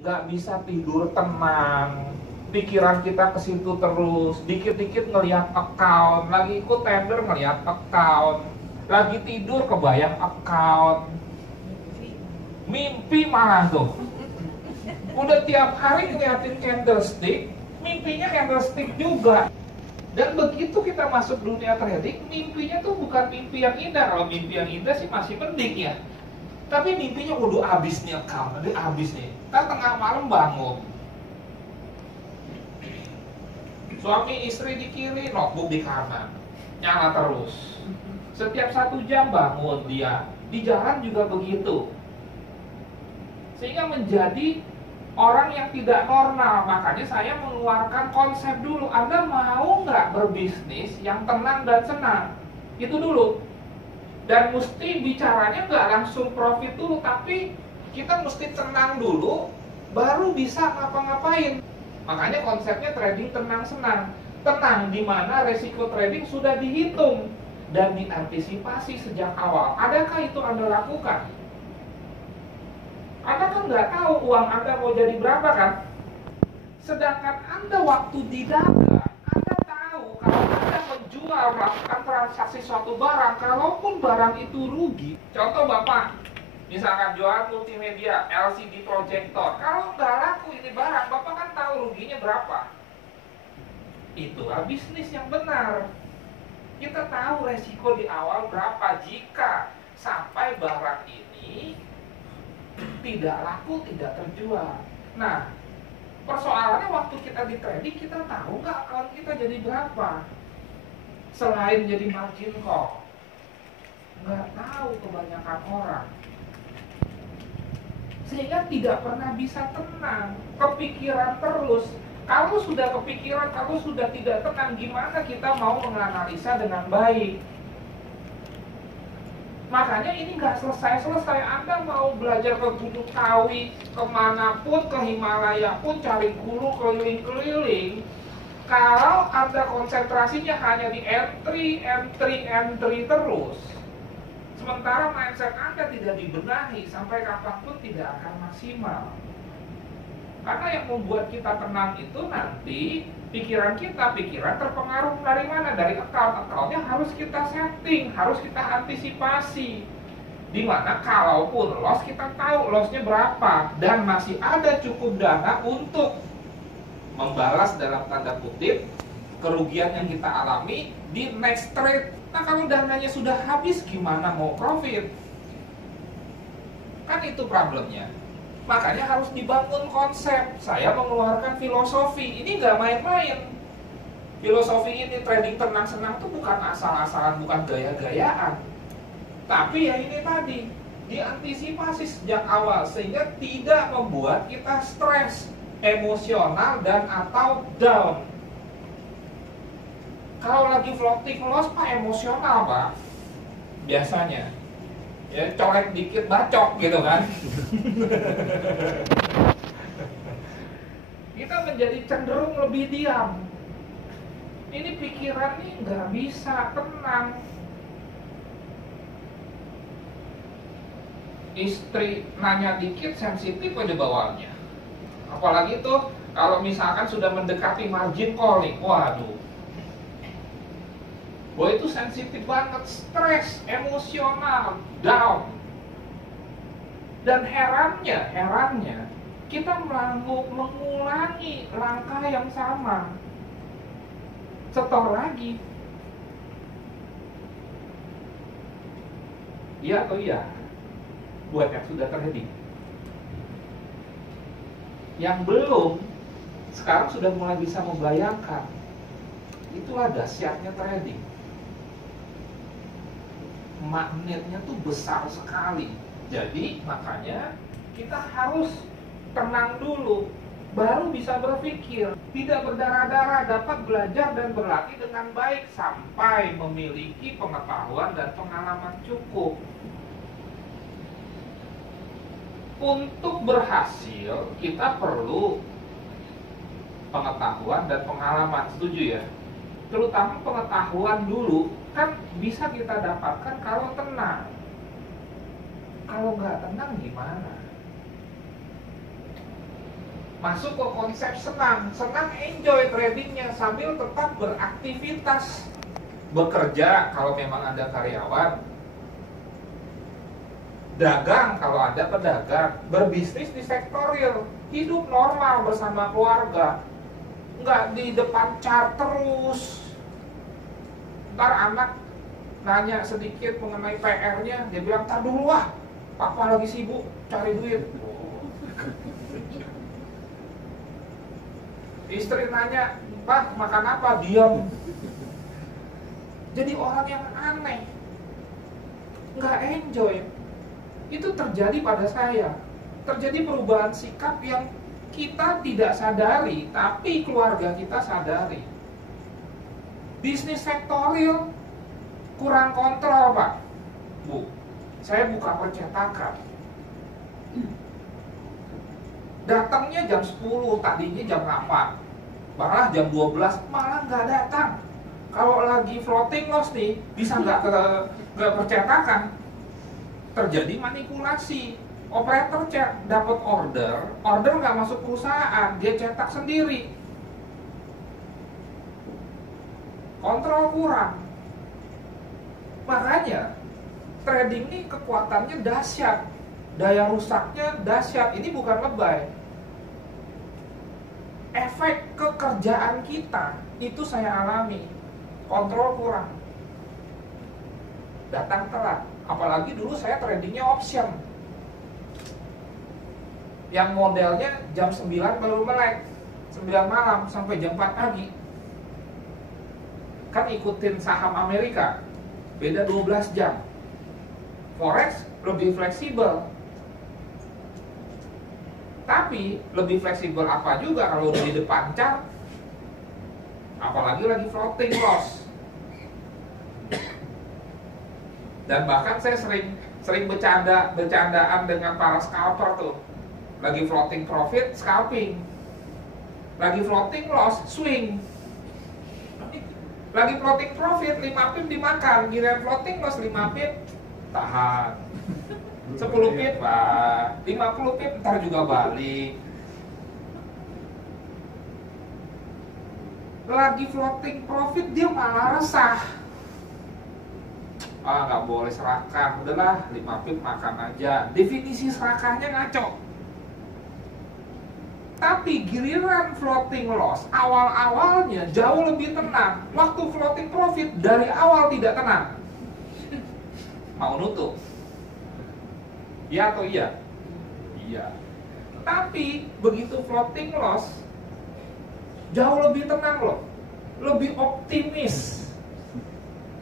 nggak bisa tidur tenang, pikiran kita ke situ terus, dikit-dikit ngelihat account, lagi ikut tender ngelihat account, lagi tidur kebayang account, mimpi malah tuh. Udah tiap hari ngeliatin candlestick, mimpinya candlestick juga. Dan begitu kita masuk dunia trading, mimpinya tuh bukan mimpi yang indah. Kalau mimpi yang indah sih masih mending ya. Tapi mimpinya udah habis nih account, udah habis nih. Kan tengah malam bangun. Suami istri di kiri, notebook di kanan. Nyala terus. Setiap 1 jam bangun dia. Di jalan juga begitu. Sehingga menjadi orang yang tidak normal. Makanya saya mengeluarkan konsep dulu. Anda mau nggak berbisnis yang tenang dan senang? Itu dulu. Dan mesti bicaranya nggak langsung profit dulu, tapi kita mesti tenang dulu, baru bisa ngapa-ngapain. Makanya konsepnya trading tenang senang. Tenang di mana resiko trading sudah dihitung dan diantisipasi sejak awal. Adakah itu Anda lakukan? Anda kan nggak tahu uang Anda mau jadi berapa kan? Sedangkan Anda waktu di dagang, Anda tahu kalau Anda menjual, melakukan transaksi suatu barang, kalaupun barang itu rugi. Contoh Bapak, misalkan jualan multimedia, LCD projector, kalau nggak laku ini barang, Bapak kan tahu ruginya berapa. Itulah bisnis yang benar. Kita tahu resiko di awal berapa jika sampai barang ini tidak laku, tidak terjual. Nah, persoalannya waktu kita di trading, kita tahu nggak account kita jadi berapa? Selain jadi margin call, nggak tahu kebanyakan orang. Sehingga tidak pernah bisa tenang, kepikiran terus. Kalau sudah kepikiran, kalau sudah tidak tenang, gimana kita mau menganalisa dengan baik? Makanya ini nggak selesai-selesai. Anda mau belajar ke Gunung Kawi, kemanapun, ke Himalaya pun, cari guru keliling-keliling. Kalau Anda konsentrasinya hanya di entry terus, sementara mindset Anda tidak dibenahi, sampai kapanpun tidak akan maksimal. Karena yang membuat kita tenang itu nanti pikiran terpengaruh dari mana? Dari account-nya harus kita setting, harus kita antisipasi. Dimana kalaupun loss, kita tahu lossnya berapa dan masih ada cukup dana untuk membalas dalam tanda kutip kerugian yang kita alami di next trade. Nah, kalau dananya sudah habis, gimana mau profit? Kan itu problemnya. Makanya harus dibangun konsep. Saya mengeluarkan filosofi. Ini nggak main-main. Filosofi ini trading tenang senang itu bukan asal-asalan, bukan gaya-gayaan. Tapi ya ini tadi, diantisipasi sejak awal sehingga tidak membuat kita stres, emosional dan atau down. Kalau lagi floating loss Pak, emosional Pak. Biasanya ya colek dikit bacok gitu kan. Kita menjadi cenderung lebih diam. Ini pikiran nih nggak bisa tenang. Istri nanya dikit sensitif aja bawaannya. Apalagi tuh kalau misalkan sudah mendekati margin call nih, waduh. Wah, itu sensitif banget, stres, emosional, down. Dan herannya, kita mengulangi langkah yang sama. Setor lagi. Iya atau iya? Buat yang sudah trading. Yang belum, sekarang sudah mulai bisa membayangkan. Itulah dahsyatnya trading. Magnetnya tuh besar sekali. Jadi makanya kita harus tenang dulu, baru bisa berpikir. Tidak berdarah-darah, dapat belajar dan berlatih dengan baik sampai memiliki pengetahuan dan pengalaman cukup. Untuk berhasil kita perlu pengetahuan dan pengalaman, setuju ya? Terutama pengetahuan dulu kan bisa kita dapatkan kalau tenang. Kalau nggak tenang gimana? masuk ke konsep senang enjoy tradingnya sambil tetap beraktivitas, bekerja kalau memang ada karyawan, dagang kalau ada pedagang, berbisnis di sektor real, hidup normal bersama keluarga, nggak di depan chart terus. Ntar anak nanya sedikit mengenai PR-nya, dia bilang, "Tar dulu ah, papa lagi sibuk cari duit." Istri nanya, "Pak, makan apa?" Diam. Jadi orang yang aneh, nggak enjoy. Itu terjadi pada saya. Terjadi perubahan sikap yang kita tidak sadari, tapi keluarga kita sadari. Bisnis sektorial kurang kontrol, Pak. Bu, saya buka percetakan. Datangnya jam 10, tadinya jam 8, malah jam 12, malah nggak datang. Kalau lagi floating loss nih, bisa nggak ke percetakan. Terjadi manipulasi. Operator dapat order nggak masuk perusahaan, dia cetak sendiri. Kontrol kurang. Makanya trading ini kekuatannya dahsyat, daya rusaknya dahsyat. Ini bukan lebay. Efek kekerjaan kita itu saya alami. Kontrol kurang, datang telat. Apalagi dulu saya tradingnya option, yang modelnya jam 9 baru melek, 9 malam sampai jam 4 pagi. Kan ikutin saham Amerika, beda 12 jam. Forex lebih fleksibel, tapi lebih fleksibel apa juga kalau udah di depan chart, apalagi lagi floating loss. Dan bahkan saya sering bercandaan dengan para scalper tuh. Lagi floating profit, scalping. Lagi floating loss, swing. Lagi floating profit, 5 pip dimakan. Giliran floating loss 5 pip, tahan. 10 pip, 50 pip, ntar juga balik. Lagi floating profit, dia malah resah. Nggak boleh serakah, udahlah 5 pip makan aja. Definisi serakahnya ngaco. Tapi giliran floating loss, awal-awalnya jauh lebih tenang. Waktu floating profit, dari awal tidak tenang. Mau nutup? Ya atau iya? Iya. Tapi begitu floating loss, jauh lebih tenang loh. Lebih optimis.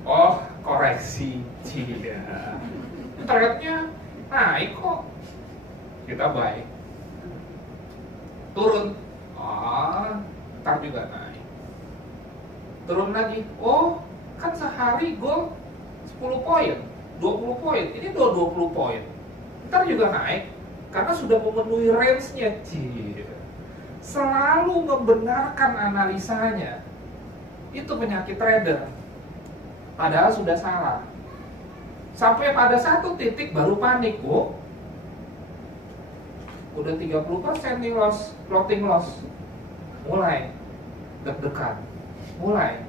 Oh, koreksi. Iya. Trade-nya naik kok. Kita baik. Turun. Ntar juga naik. Turun lagi. Oh, kan sehari gold 10 poin, 20 poin. Ini 20 poin. Ntar juga naik. Karena sudah memenuhi range-nya. Selalu membenarkan analisanya. Itu penyakit trader. Padahal sudah salah. Sampai pada satu titik baru panik, Bu. Udah 30% nih loss, floating loss. Mulai deg-degan. Mulai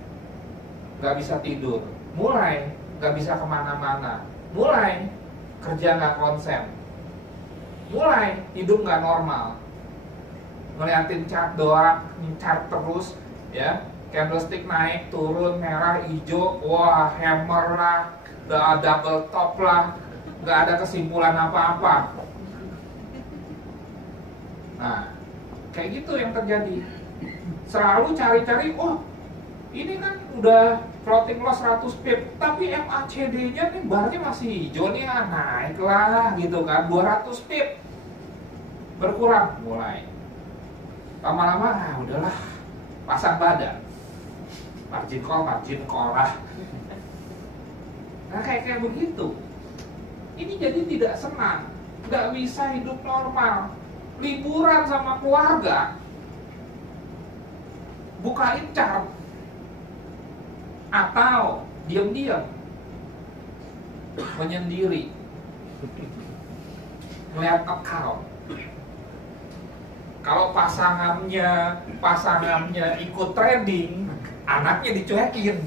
gak bisa tidur. Mulai gak bisa kemana-mana. Mulai kerja gak konsen. Mulai hidup gak normal. Ngeliatin chart doang, chart terus, ya. Candlestick naik, turun, merah, hijau, wah hammer lah, double top lah, nggak ada kesimpulan apa-apa. Nah, kayak gitu yang terjadi. Selalu cari-cari, oh ini kan udah floating loss 100 pip, tapi MACD-nya nih barnya masih hijau nih, naiklah gitu kan, 200 pip berkurang, mulai. Lama-lama, udahlah, pasang badan. Margin call lah. Nah kayak begitu. Ini jadi tidak senang, nggak bisa hidup normal. Liburan sama keluarga, bukain chart, atau diam-diam menyendiri, melihat account. Kalau pasangannya ikut trading, anaknya dicuekin,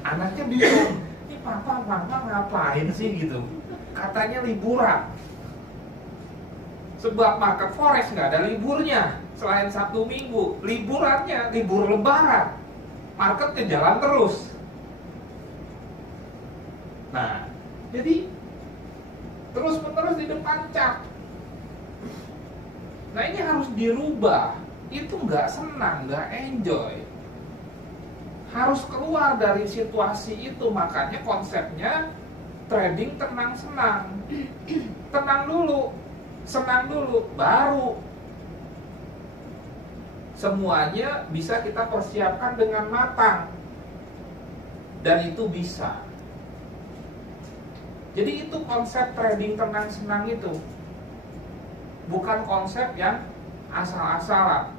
anaknya bingung, ini papa mama ngapain sih gitu? Katanya liburan. Sebab market forex nggak ada liburnya selain Sabtu Minggu. Liburannya libur Lebaran, marketnya jalan terus. Nah, jadi terus-menerus di depan cap. Nah, ini harus dirubah. Itu nggak senang, nggak enjoy. Harus keluar dari situasi itu. Makanya konsepnya trading tenang senang. Tenang dulu, senang dulu, baru semuanya bisa kita persiapkan dengan matang. Dan itu bisa. Jadi itu konsep trading tenang senang itu. Bukan konsep yang asal-asalan.